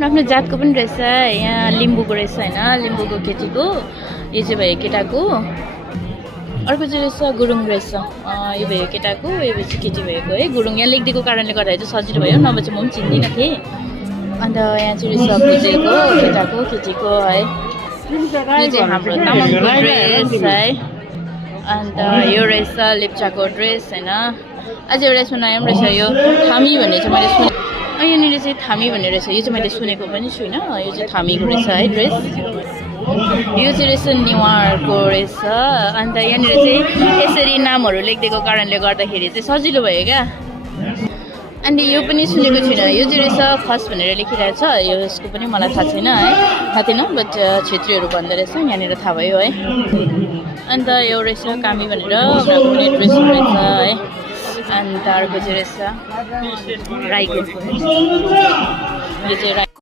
आफ्नो जातको पनि रहेछ यहाँ लिम्बूको रहेछ हैन लिम्बूको केटीको यो चाहिँ भयो केटाको अर्को चाहिँ रहेछ गुरुङ रहेछ यो भयो केटाको यो चाहिँ केटी भएको है गुरुङ यहाँ लेखिदिएको कारणले गर्दा चाहिँ सजिलो भयो नभए चाहिँ म पनि चिन्दिनँ थिएँ अन्त यहाँ चाहिँ रहेछ बुझेको केटाको केटीको है यो चाहिँ हाम्रो तामाङको ड्रेस है अन्त यो रहेछ लेप्चाको ड्रेस हैन अझै एउटा यसमा नयाँ रहेछ यो थामी भन्ने चाहिँ मैले सुने यहाँनिर चाहिँ थामी भन्ने रहेछ यो चाहिँ मैले सुनेको पनि छुइनँ यो चाहिँ थामीको रहेछ है ड्रेस यो चाहिँ रहेछ नेवारको रहेछ अन्त यहाँनिर चाहिँ यसरी नामहरू लेखिदिएको कारणले गर्दाखेरि चाहिँ सजिलो भयो क्या अनि यो पनि सुनेको छुइनँ यो चाहिँ रहेछ फर्स्ट भनेर लेखिरहेको छ यसको पनि मलाई थाहा छैन है थाहा थिएन बट छेत्रीहरू भन्दो रहेछ यहाँनिर थाहा भयो है अन्त यो रहेछ कामी भनेर उनीहरूको पनि ड्रेस रहेछ है अन्त अर्को चाहिँ रहेछ राईको यो चाहिँ राई